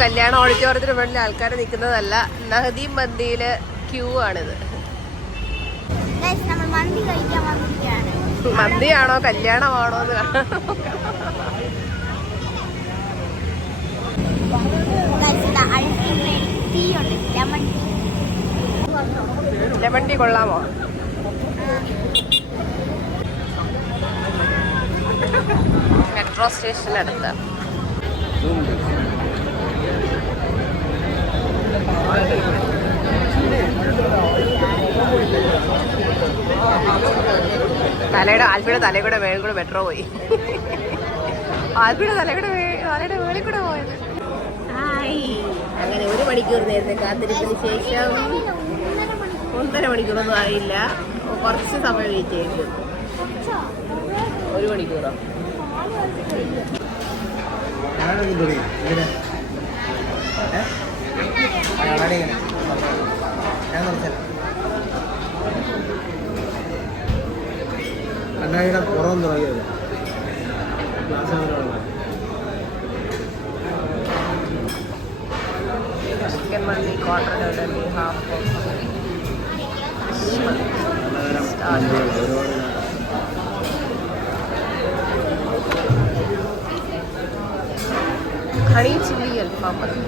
കല്യാണ ഓഡിറ്റോറിയത്തിന് മുന്നിൽ ആൾക്കാർ നിൽക്കുന്നതല്ല, നഹദീം മന്തിയില് ക്യൂ ആണിത്. മന്തിയാണോ കല്യാണമാണോ എന്ന് കാണാൻ. ലെമൺ ടീ കൊള്ളാമോ? മെട്രോ സ്റ്റേഷനടുത്ത് ആൽഫിയുടെ തലയിൽ കൂടെ മേളിൽ കൂടെ മെട്രോ പോയി. ആൽഫിയുടെ തലയുടെ മേളിൽ കൂടെ പോയത്. അങ്ങനെ 1 മണിക്കൂർ നേരത്തെ കാത്തിരിപ്പിന് ശേഷം 1.5 മണിക്കൂറൊന്നും ആയില്ല, കുറച്ച് സമയം വെയിറ്റ് ചെയ്തു. 1 മണിക്കൂറോ? കണ്ണാടിയുടെ പുറം തുടങ്ങിയത് ചിക്കൻ മന്തി, ക്വാർട്ടർ നൂഡലി, ഹാഫ് ഹണി ചില്ലി അൽഫാം മന്തി.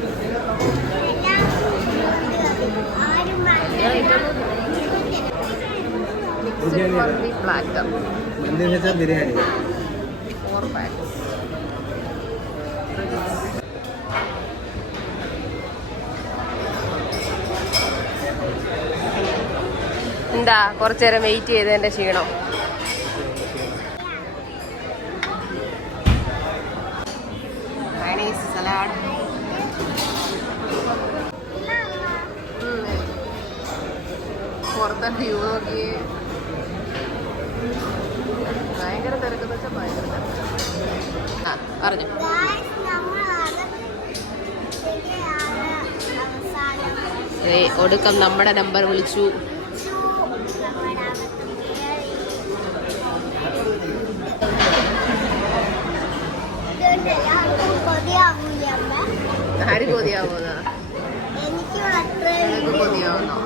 മന്തി പ്ലാറ്റർ ബിരിയാണി 4 packs. എന്താ കുറച്ചു നേരം വെയിറ്റ് ചെയ്തതിന്റെ ക്ഷീണം? Mayonnaise, salad. പുറത്തെ വ്യൂ നോക്കി. ഭയങ്കര തിരക്കെന്ന് വെച്ചാൽ ഭയങ്കര തിരക്ക്. പറഞ്ഞു ഒടുക്കം നമ്മുടെ നമ്പർ വിളിച്ചു. ആര് കൊതിയാവുന്ന? കൊതിയാവുന്നോ?